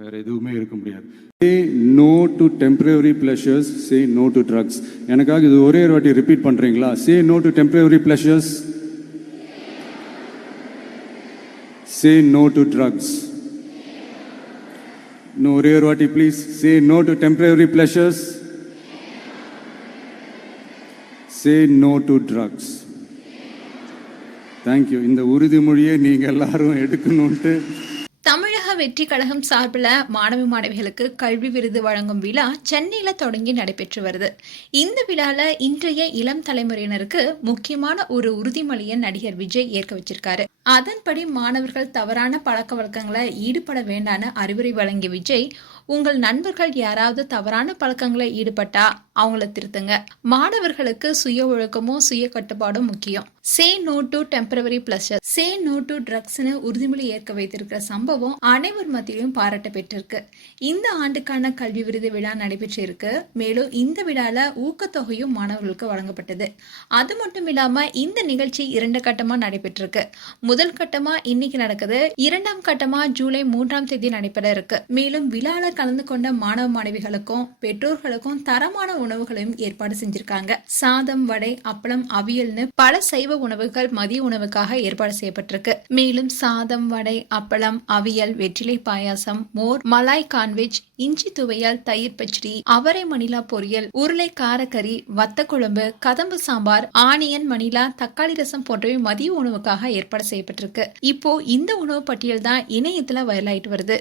வேற எதுவுமே இருக்க முடியாது. Say no to temporary pleasures say no to drugs எனக்காக இது ஒரே ஒரு வாட்டி ரிப்பீட் பண்றீங்களா? Say no to temporary pleasures say no to drugs இன்னும் ஒரே ஒரு வாட்டி please say no to temporary pleasures say no to drugs thank you இந்த உறுதிமொழியை நீங்கள் எல்லாரும் எடுக்கணுன்ட்டு வெற்றி கழகம் சார்பில் மாணவி மாணவிகளுக்கு கல்வி விருது வழங்கும் விழா சென்னையில் தொடங்கி நடைபெற்று வருது. இந்த விழாவில் இன்றைய இளம் தலைமுறையினருக்கு முக்கியமான ஒரு உறுதிமொழியை நடிகர் விஜய் ஏற்க வச்சிருக்காரு. அதன்படி மாணவர்கள் தவறான பழக்க வழக்கங்களை ஈடுபட வேண்டான்னு அறிவுரை வழங்கிய விஜய் உங்கள் நண்பர்கள் யாராவது தவறான பழக்கங்களை ஈடுபட்டா அவங்கள திருத்துங்க. மாணவர்களுக்கு சுய ஒழுக்கமும் சுய கட்டுப்பாடும் முக்கியம். Say no to temporary pleasures say no to ட்ரக்ஸ்னு உறுதிமொழி ஏற்க வைத்திருக்கிற சம்பவம் அனைவர் மத்தியிலும் பாராட்ட பெற்றிருக்கு. இந்த ஆண்டுக்கான கல்வி விருது விழா நடைபெற்றிருக்கு. மேலும் இந்த விழால ஊக்கத்தொகையும் மாணவர்களுக்கு வழங்கப்பட்டது. அது மட்டும் இல்லாம இந்த நிகழ்ச்சி இரண்டு கட்டமா நடைபெற்றிருக்கு. முதல் கட்டமா இன்னைக்கு நடக்குது. இரண்டாம் கட்டமா ஜூலை மூன்றாம் தேதி நடைபெற இருக்கு. மேலும் விழால கலந்து கொண்ட மாணவ மாணவிகளுக்கும் பெற்றோர்களுக்கும் தரமான உணவுகளையும் ஏற்பாடு செஞ்சிருக்காங்க. சாதம் வடை அப்பளம் அவியல்னு பல சைவ உணவுகள் மதிய உணவுக்காக ஏற்பாடு செய்யப்பட்டிருக்கு. மேலும் சாதம் வடை அப்பளம் அவியல் வெற்றிலை பாயாசம் மோர் மலாய் கான்வெஜ் இஞ்சி துவையல் தயிர் பச்சடி அவரை மணிலா பொரியல் உருளை காரக்கறி வத்த குழம்பு கதம்பு சாம்பார் ஆனியன் மணிலா தக்காளி ரசம் போன்றவை மதிய உணவுக்காக ஏற்பாடு செய்யப்பட்டிருக்கு. இப்போ இந்த உணவு பட்டியல் தான் இணையத்துல வைரலாயிட்டு வருது.